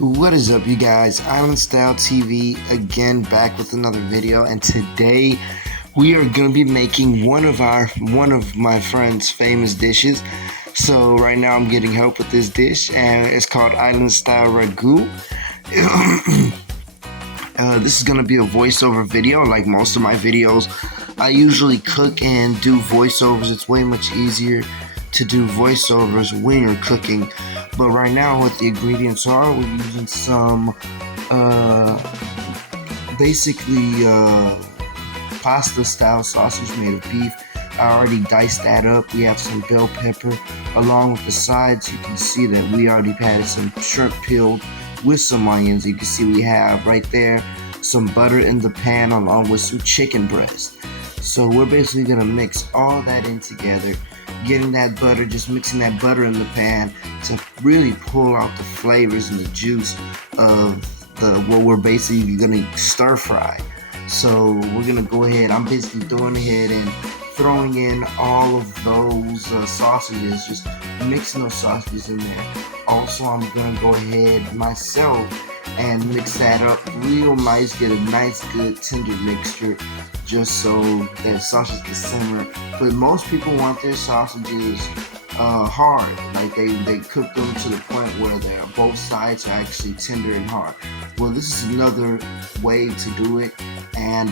What is up, you guys? IslandStyle TV again, back with another video, and today we are gonna be making one of my friend's famous dishes. So right now I'm getting help with this dish, and it's called IslandStyle Ragu. This is gonna be a voiceover video, like most of my videos. I usually cook and do voiceovers. It's way much easier to do voiceovers when you're cooking. But right now, what the ingredients are, we're using some basically pasta style sausage made of beef. I already diced that up. We have some bell pepper along with the sides. You can see that we already had some shrimp peeled with some onions. You can see we have right there some butter in the pan along with some chicken breast. So we're basically gonna mix all that in together, getting that butter, just mixing that butter in the pan to really pull out the flavors and the juice of what we're basically gonna stir fry. So we're gonna go ahead, I'm basically going ahead and throwing in all of those sausages, just mixing those sausages in there. Also, I'm gonna go ahead myself and mix that up real nice, get a nice good tender mixture, just so that sausage can simmer. But most people want their sausages hard, like they cook them to the point where they're both sides are actually tender and hard. Well, this is another way to do it, and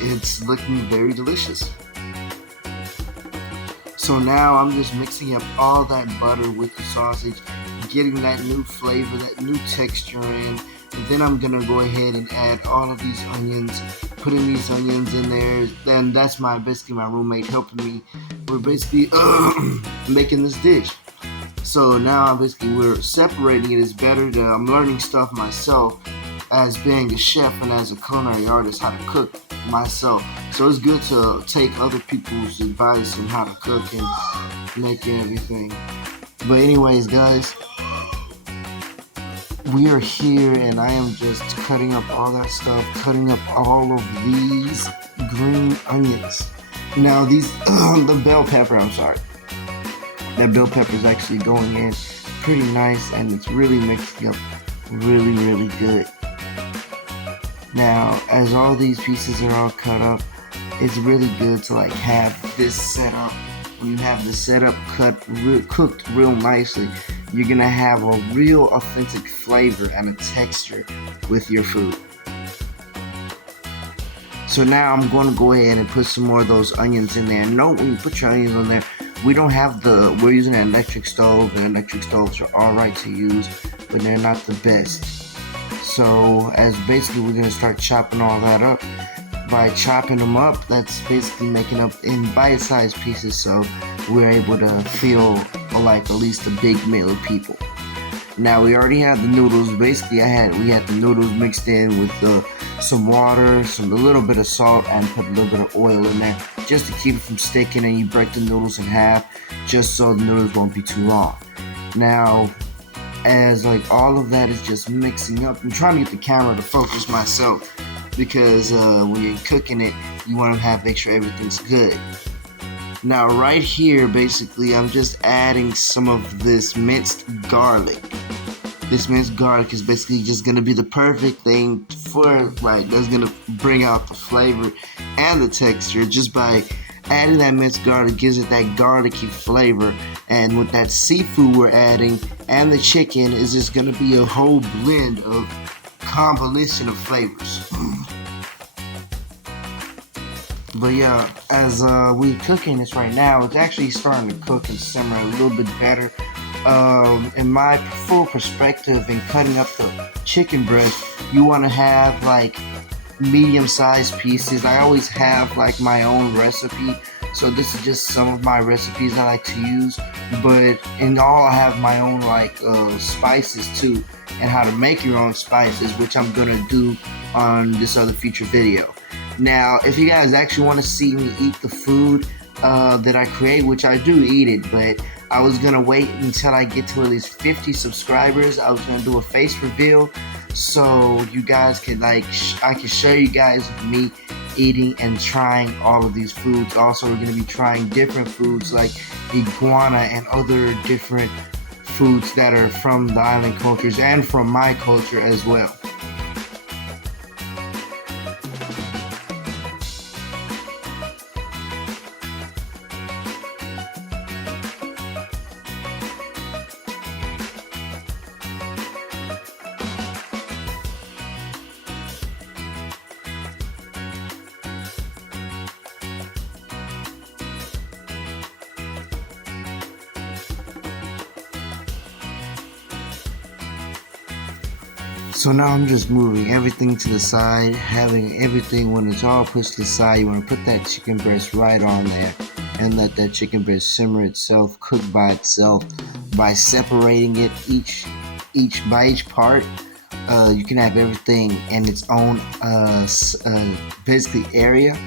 it's looking very delicious. So now I'm just mixing up all that butter with the sausage, getting that new flavor, that new texture in. And then I'm gonna go ahead and add all of these onions, putting these onions in there. Then that's basically my roommate helping me. We're basically making this dish. So now we're separating it. It's better that I'm learning stuff myself as being a chef and as a culinary artist, how to cook myself. So it's good to take other people's advice on how to cook and make everything. But anyways, guys, we are here and I am just cutting up all that stuff, cutting up all of these green onions. Now the bell pepper, that bell pepper is actually going in pretty nice, and it's really mixing up really good. Now, as all these pieces are all cut up, it's really good to like have this set up. When you have the setup cooked real nicely, you're gonna have a real authentic flavor and a texture with your food. So now I'm going to go ahead and put some more of those onions in there. Note, when you put your onions on there, we're using an electric stove, and electric stoves are alright to use, but they're not the best. So as basically we're gonna start chopping all that up. By chopping them up, that's basically making up in bite-sized pieces, so we're able to feel like at least a big meal of people. Now we already have the noodles. Basically, we had the noodles mixed in with some water, a little bit of salt, and put a little bit of oil in there just to keep it from sticking. And you break the noodles in half just so the noodles won't be too long. Now, as like all of that is just mixing up, I'm trying to get the camera to focus myself, because when you're cooking it, you want to make sure everything's good. Now right here, basically, I'm just adding some of this minced garlic. This minced garlic is basically just going to be the perfect thing for, like, that's going to bring out the flavor and the texture. Just by adding that minced garlic, gives it that garlicky flavor. And with that seafood we're adding and the chicken, is just going to be a whole blend of combination of flavors. But yeah, as we're cooking this right now, it's actually starting to cook and simmer a little bit better. In my full perspective in cutting up the chicken breast, you want to have like medium-sized pieces. I always have like my own recipe, so this is just some of my recipes I like to use. But in all, I have my own like spices too, and how to make your own spices, which I'm gonna do on this other future video. Now, if you guys actually want to see me eat the food that I create, which I do eat it, but I was gonna wait until I get to at least 50 subscribers. I was gonna do a face reveal, so you guys can I can show you guys me eating and trying all of these foods. Also, we're gonna be trying different foods like iguana and other different foods that are from the island cultures and from my culture as well. So now I'm just moving everything to the side, having everything, when it's all pushed to the side, you want to put that chicken breast right on there and let that chicken breast simmer itself, cook by itself. By separating it each part, you can have everything in its own basically area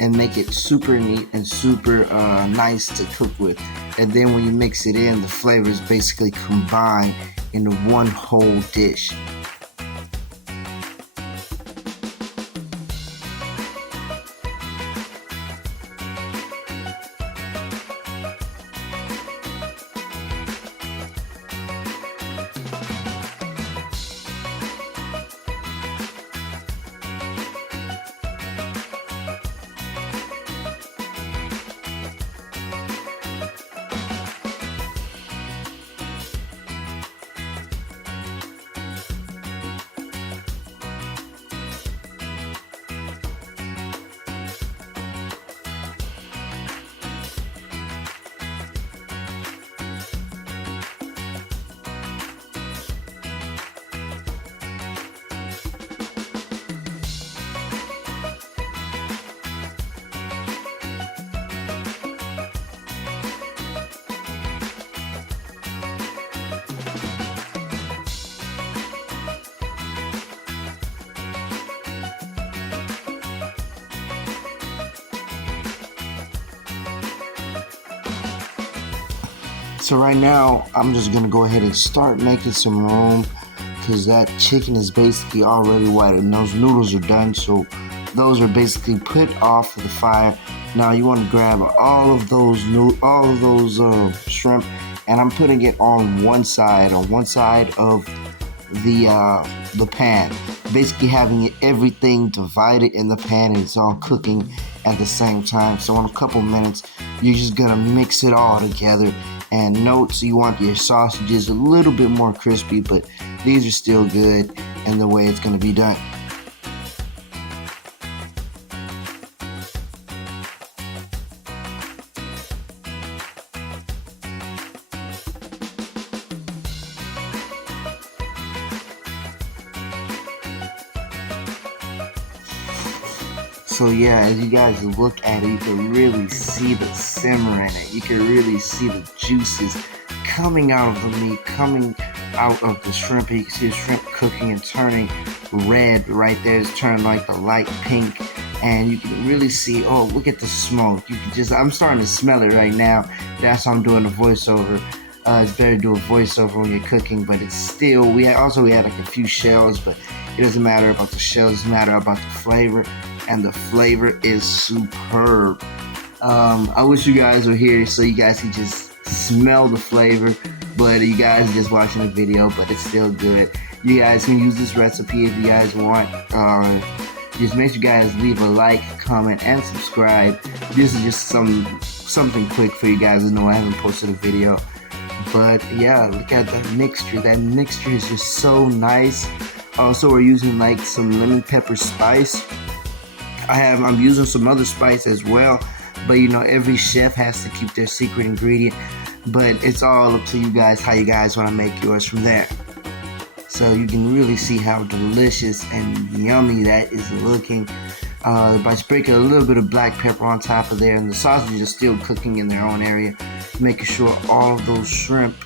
and make it super neat and super nice to cook with. And then when you mix it in, the flavors basically combine into one whole dish. So right now, I'm just gonna go ahead and start making some room, because that chicken is basically already white and those noodles are done. So those are basically put off the fire. Now you want to grab all of those shrimp, and I'm putting it on one side of the pan. Basically having everything divided in the pan, and it's all cooking at the same time. So in a couple minutes, you're just gonna mix it all together. And note, so you want your sausages a little bit more crispy, but these are still good in the way it's going to be done. So yeah, as you guys look at it, you can really see the simmer in it. You can really see the juices coming out of the meat, coming out of the shrimp. You can see the shrimp cooking and turning red right there. It's turning like the light pink. And you can really see, oh, look at the smoke. You can just, I'm starting to smell it right now. That's why I'm doing the voiceover. It's better to do a voiceover when you're cooking, but it's still, we had like a few shells, but it doesn't matter about the shells, it doesn't matter about the flavor. And the flavor is superb. I wish you guys were here so you guys can just smell the flavor, but you guys are just watching the video, but it's still good. You guys can use this recipe if you guys want. Just make sure you guys leave a like, comment, and subscribe. This is just something quick for you guys to know I haven't posted a video. But yeah, look at that mixture. That mixture is just so nice. Also, we're using like some lemon pepper spice. I'm using some other spice as well, but you know, every chef has to keep their secret ingredient, but it's all up to you guys how you guys want to make yours from there. So you can really see how delicious and yummy that is looking. By sprinkling a little bit of black pepper on top of there, and the sausages are still cooking in their own area, making sure all of those shrimp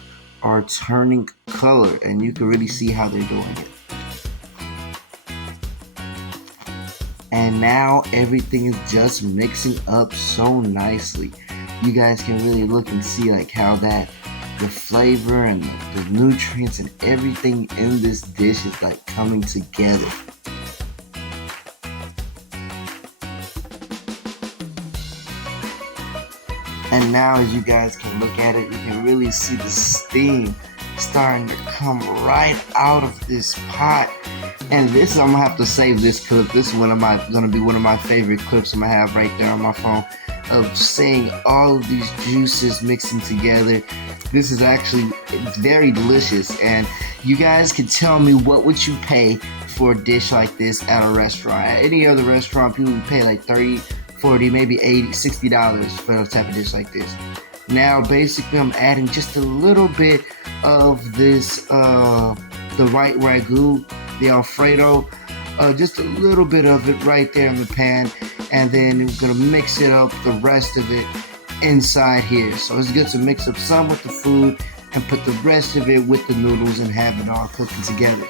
are turning color, and you can really see how they're doing it. And now everything is just mixing up so nicely. You guys can really look and see like how the flavor and the nutrients and everything in this dish is like coming together. And now as you guys can look at it, you can really see the steam starting to come right out of this pot. And this, I'm gonna have to save this clip. This is gonna be one of my favorite clips I'm gonna have right there on my phone, of seeing all of these juices mixing together. This is actually very delicious, and you guys can tell me, what would you pay for a dish like this at a restaurant? At any other restaurant, people would pay like 30, 40, maybe 80, $60 for a type of dish like this. Now, basically, I'm adding just a little bit of this, the white Ragu, the Alfredo, just a little bit of it right there in the pan, and then we're gonna mix it up, the rest of it, inside here. So it's good to mix up some with the food and put the rest of it with the noodles and have it all cooking together.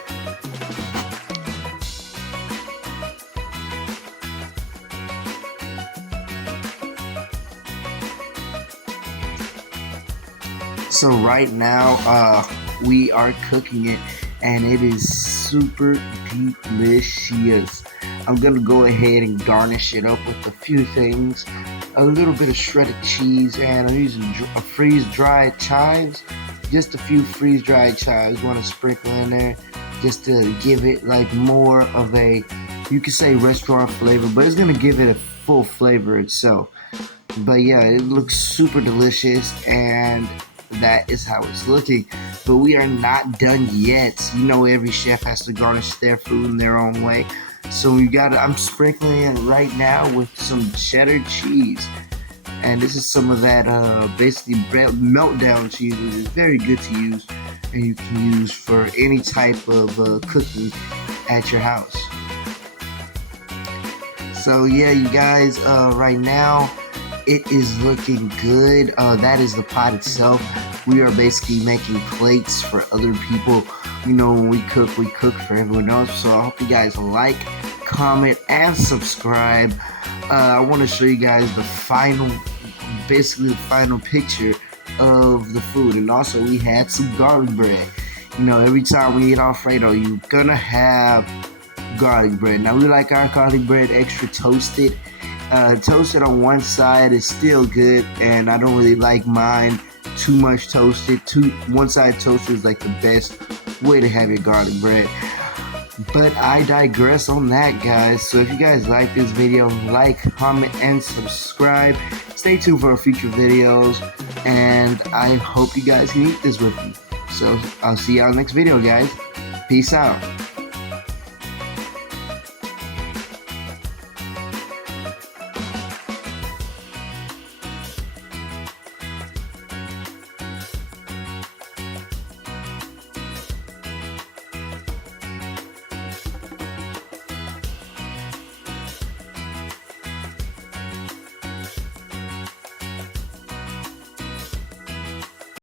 So right now, we are cooking it, and it is super delicious. I'm gonna go ahead and garnish it up with a few things. A little bit of shredded cheese, and I'm using freeze-dried chives. Just a few freeze-dried chives. Want to sprinkle in there just to give it like more of a, you could say, restaurant flavor, but it's gonna give it a full flavor itself. But yeah, it looks super delicious, and that is how it's looking. But we are not done yet. You know, every chef has to garnish their food in their own way. So I'm sprinkling it right now with some cheddar cheese. And this is some of that basically meltdown cheese, which is very good to use, and you can use for any type of cooking at your house. So yeah, you guys, right now it is looking good. That is the pot itself. We are basically making plates for other people. You know, when we cook for everyone else. So I hope you guys like, comment, and subscribe. I want to show you guys the final picture of the food. And also, we had some garlic bread. You know, every time we eat Alfredo, you're gonna have garlic bread. Now, we like our garlic bread extra toasted. Toasted on one side is still good, and I don't really like mine too much toasted. One side toasted is like the best way to have your garlic bread. But I digress on that, guys. So if you guys like this video, like, comment, and subscribe. Stay tuned for future videos, and I hope you guys can eat this with me. So I'll see y'all next video, guys. Peace out.